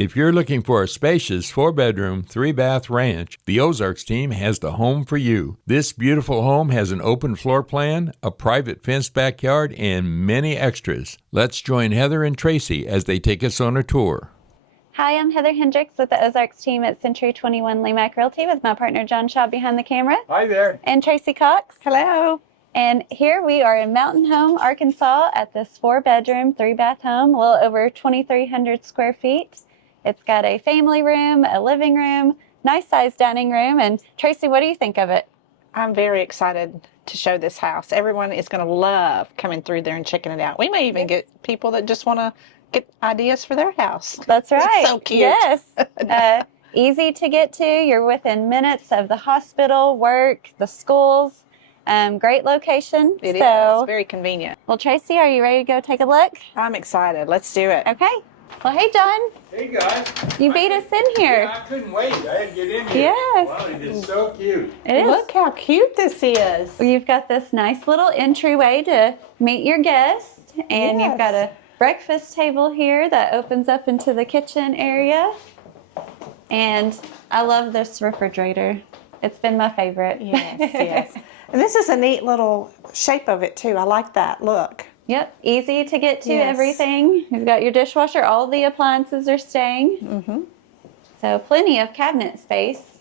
If you're looking for a spacious 4-bedroom, 3-bath ranch, the Ozarks team has the home for you. This beautiful home has an open floor plan, a private fenced backyard, and many extras. Let's join Heather and Tracy as they take us on a tour. Hi, I'm Heather Hendricks with the Ozarks team at Century 21 Lemac Realty with my partner John Shaw behind the camera. Hi there. And Tracy Cox. Hello. And here we are in Mountain Home, Arkansas at this 4-bedroom, 3-bath home, a little over 2,300 square feet. It's got a family room, a living room, nice sized dining room. And Tracy, what do you think of it? I'm very excited to show this house. Everyone is going to love coming through there and checking it out. We may even get people that just want to get ideas for their house. That's right. It's so cute. Yes. Easy to get to. You're within minutes of the hospital, work, the schools. Great location. It is. Very convenient. Well, Tracy, are you ready to go take a look? I'm excited. Let's do it. Okay. Well, hey, John. Hey, guys. You beat us in here. Yeah, I couldn't wait. I had to get in here. Yes. Wow, it is so cute. It is. Look how cute this is. You've got this nice little entryway to meet your guests, and Yes. you've got a breakfast table here that opens up into the kitchen area. And I love this refrigerator. It's been my favorite. Yes, yes. And this is a neat little shape of it, too. I like that look. Yep, easy to get to. Yes. Everything. You've got your dishwasher. All the appliances are staying. Mm-hmm. So plenty of cabinet space.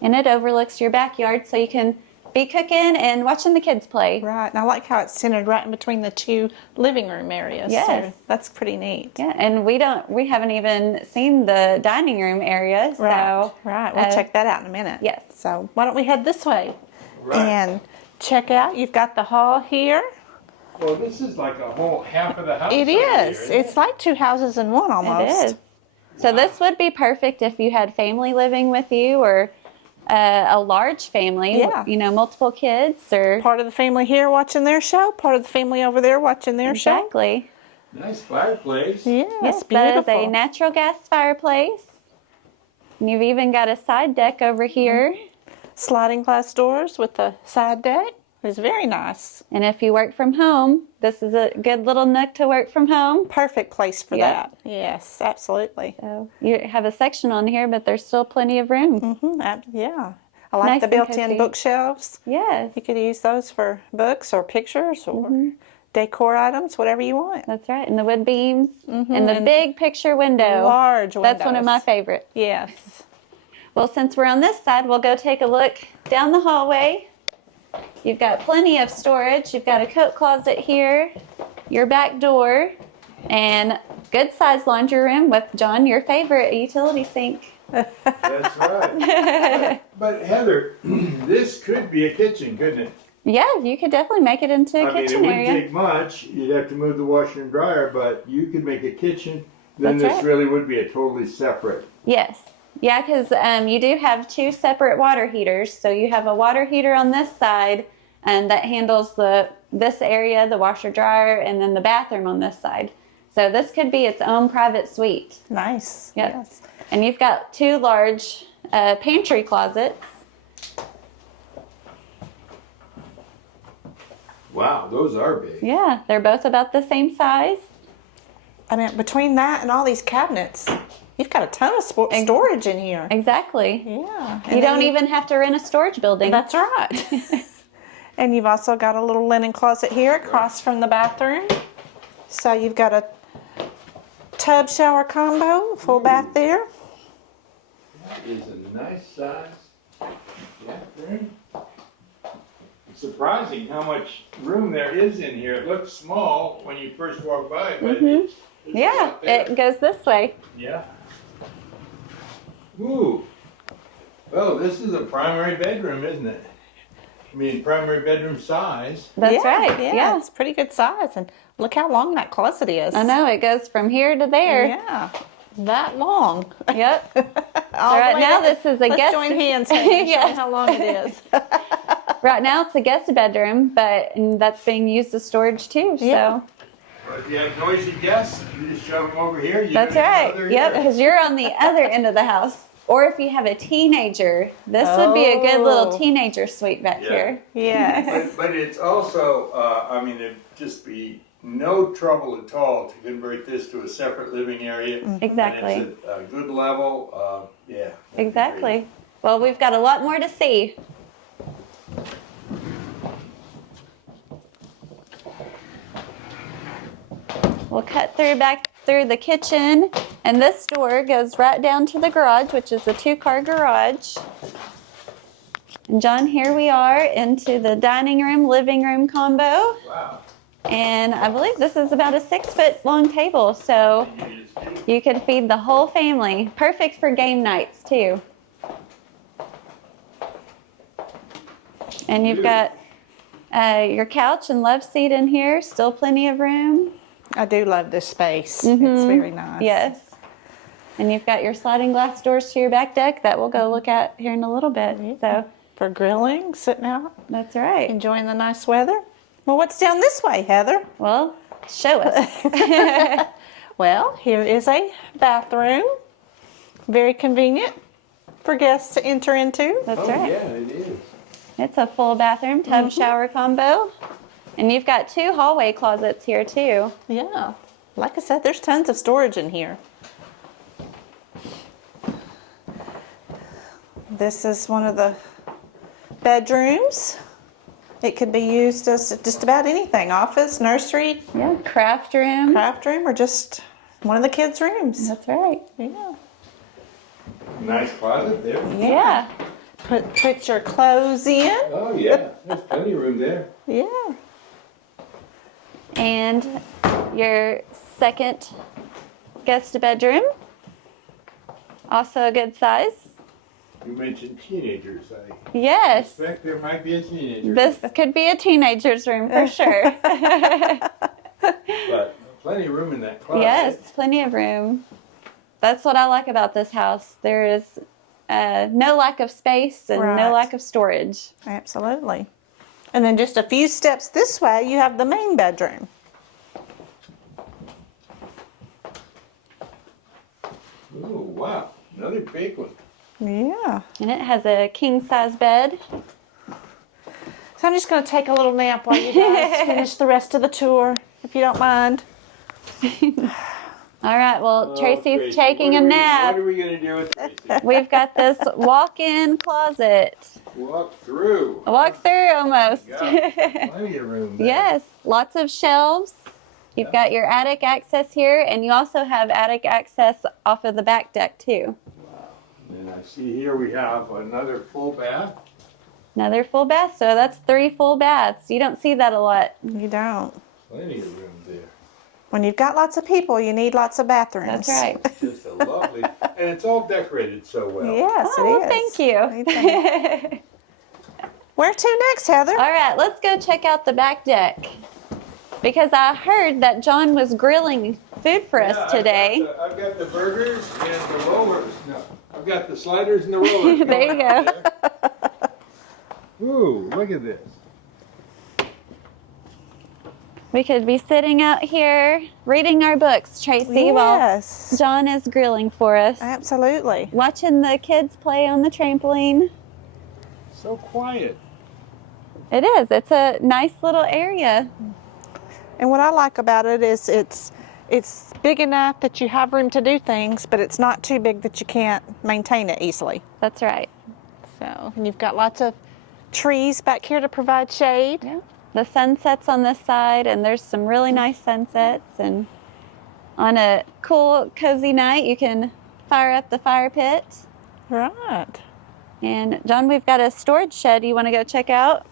And it overlooks your backyard, so you can be cooking and watching the kids play. Right. And I like how it's centered right in between the two living room areas. Yes. So that's pretty neat. Yeah, and we haven't even seen the dining room area. So Right. We'll check that out in a minute. Yes. So why don't we head this way? Right. And check out, you've got the hall here. Well, this is like a whole half of the house. It right here, is. isn't It's like two houses in one almost. It is. So this would be perfect if you had family living with you, or a large family. Yeah. You know, multiple kids, or Part of the family here watching their show, part of the family over there watching their show. exactly. Nice fireplace. Yes, Yes, beautiful. that is a natural gas fireplace. And you've even got a side deck over here. Sliding glass doors with the side deck. It's very nice. And if you work from home, this is a good little nook to work from home. Perfect place for Yeah. that. Yes, absolutely. So you have a section on here, but there's still plenty of room. Yeah. I like Nice the and built-in cozy. bookshelves. Yes, You could use those for books or pictures or decor items, whatever you want. that's right. And the wood beams and the big picture window. Large windows. That's one of my favorites. Yes. Well, since we're on this side, we'll go take a look down the hallway. You've got plenty of storage. You've got a coat closet here, your back door, and good sized laundry room with, John, your favorite, a utility sink. That's right. But Heather, this could be a kitchen, couldn't it? Yeah, you could definitely make it into a I mean, it kitchen wouldn't area. take much. You'd have to move the washer and dryer, but you could make a kitchen. Then That's this right. really would be a totally separate. Yes. Yeah, because you do have two separate water heaters. So you have a water heater on this side, and that handles this area, the washer dryer, and then the bathroom on this side. So this could be its own private suite. Nice. Yep. Yes. And you've got two large pantry closets. Wow, those are big. Yeah, they're both about the same size. I mean, between that and all these cabinets, you've got a ton of storage in here. Exactly. Yeah. You don't even have to rent a storage building. That's right. And you've also got a little linen closet here across from the bathroom. So you've got a tub shower combo, full bath there. That is a nice size bathroom. It's surprising how much room there is in here. It looks small when you first walk by, but it's a Yeah, lot there. it goes this way. Yeah. Ooh. Well, this is a primary bedroom, isn't it? I mean, primary bedroom size. That's right. Yeah. It's pretty good size. And look how long that closet is. I know, it goes from here to there. Yeah. That long. Yep. So All right the way now up. this is a Let's guest. join hands and show Yes. how long it is. Right now it's a guest bedroom, but that's being used as storage too. Yeah. So But if you have noisy guests, you just shove them over here. You that's don't even know right. they're Yep, here. because you're on the other end of the house. Or if you have a teenager, this would be a good little Oh. teenager suite back Yeah. here. Yes. But it's also, I mean, it'd just be no trouble at all to convert this to a separate living area. Exactly. And it's a good level. Yeah. that'd be Exactly. great. Well, we've got a lot more to see. We'll cut through back through the kitchen, and this door goes right down to the garage, which is a 2-car garage. And John, here we are into the dining room, living room combo. Wow. And I believe this is about a 6-foot long table, so you could feed the whole family. Perfect for game nights too. And you've got your couch and love seat in here, still plenty of room. I do love this space. It's very nice. Yes. And you've got your sliding glass doors to your back deck that we'll go look at here in a little bit. So For grilling, sitting out, that's right. enjoying the nice weather. Well, what's down this way, Heather? Well, show us. Well, here is a bathroom. Very convenient for guests to enter into. That's Oh, right. yeah, it is. It's a full bathroom, tub shower combo. And you've got 2 hallway closets here too. Yeah. Like I said, there's tons of storage in here. This is one of the bedrooms. It could be used as just about anything. Office, nursery, Yeah, craft room. craft room, or just one of the kids' rooms. That's right. Yeah. Nice closet there. Yeah. Put your clothes in. Oh, yeah. There's plenty of room there. Yeah. And your second guest bedroom. Also a good size. You mentioned teenagers. I Yes. suspect there might be a teenager. This could be a teenager's room for sure. But plenty of room in that closet. Yes, plenty of room. That's what I like about this house. There is no lack of space and Right. no lack of storage. Absolutely. And then just a few steps this way, you have the main bedroom. Oh, wow. Another big one. Yeah. And it has a king size bed. So I'm just going to take a little nap while you guys finish the rest of the tour, if you don't mind. All right, well, Oh, Tracy's Tracy, taking a nap. What are we going to do with Tracy? We've got this walk-in closet. Walk through. A walk through almost. Yeah, plenty of room there. Yes, lots of shelves. You've got your attic access here, and you also have attic access off of the back deck too. And I see here we have another full bath. Another full bath, so that's 3 full baths. You don't see that a lot. You don't. Plenty of room there. When you've got lots of people, you need lots of bathrooms. That's right. It's just a lovely, and it's all decorated so well. Yes, Oh, it well, is. thank you. Anything. Where to next, Heather? All right, let's go check out the back deck. Because I heard that John was grilling food for us today. I've got the burgers and the rollers. No, I've got the sliders and the rollers. There you going go. out there. Ooh, look at this. We could be sitting out here reading our books, Tracy, Yes. while John is grilling for us. Absolutely. Watching the kids play on the trampoline. So quiet. It is. It's a nice little area. And what I like about it is it's big enough that you have room to do things, but it's not too big that you can't maintain it easily. That's right. So, and you've got lots of trees back here to provide shade. Yeah. The sunset's on this side, and there's some really nice sunsets. And on a cool, cozy night, you can fire up the fire pit. Right. And John, we've got a storage shed you want to go check out?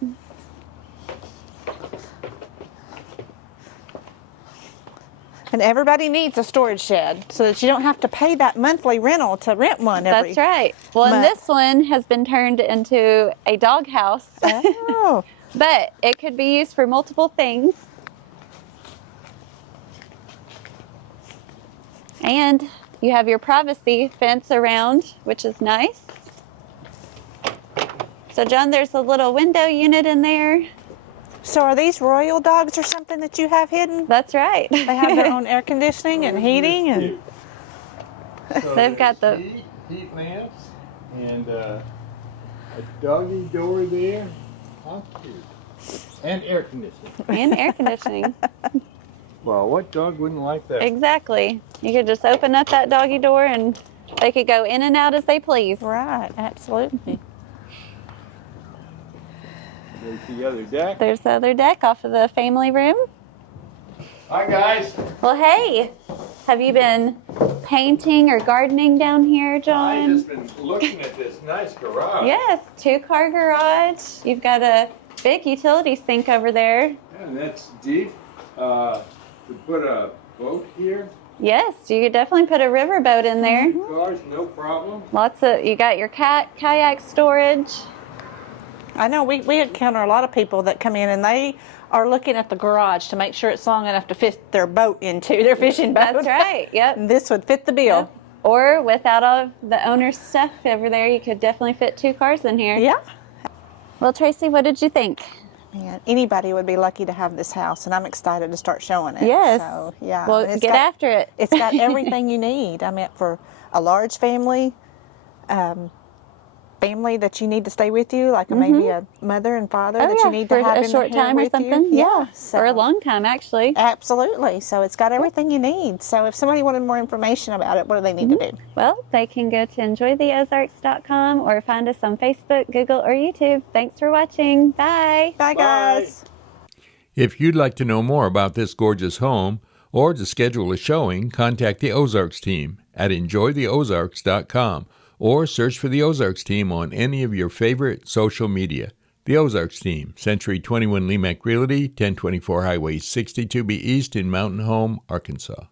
And everybody needs a storage shed so that you don't have to pay that monthly rental to rent one every. That's right. Well, and month. this one has been turned into a dog house. Oh. But it could be used for multiple things. And you have your privacy fence around, which is nice. So John, there's a little window unit in there. So are these royal dogs or something that you have hidden? That's right. They have their own air conditioning and heating and So They've got there's the- heat lamps and a doggy door there. How cute. And air conditioning. And air conditioning. Well, what dog wouldn't like that? Exactly. You could just open up that doggy door and they could go in and out as they please. Right, absolutely. There's the other deck. There's the other deck off of the family room. Hi, guys. Well, hey, have you been painting or gardening down here, John? I've just been looking at this nice garage. Yes, 2-car garage. You've got a big utility sink over there. Yeah, and that's deep. To put a boat here. Yes, you could definitely put a river boat in there. Cars, no problem. You got your kayak storage. I know we encounter a lot of people that come in and they are looking at the garage to make sure it's long enough to fit their boat into, their fishing boat. That's right, yep. And this would fit the bill. Yep. Or without all of the owner's stuff over there, you could definitely fit 2 cars in here. Yeah. Well, Tracy, what did you think? Man, anybody would be lucky to have this house, and I'm excited to start showing it. Yes. So, yeah. Well, It's get after it. It's got everything you need. I mean, for a large family, family that you need to stay with you, like maybe a mother and father that you need to have for a in short here time or with something. You. Yeah, So, for a long time, actually. Absolutely. So it's got everything you need. So if somebody wanted more information about it, what do they need to do? Well, they can go to enjoytheozarks.com or find us on Facebook, Google, or YouTube. Thanks for watching. Bye. Bye, guys. If you'd like to know more about this gorgeous home or to schedule a showing, contact the Ozarks team at enjoytheozarks.com or search for the Ozarks team on any of your favorite social media. The Ozarks team, Century 21 Lemac Realty, 1024 Highway 62B East in Mountain Home, Arkansas.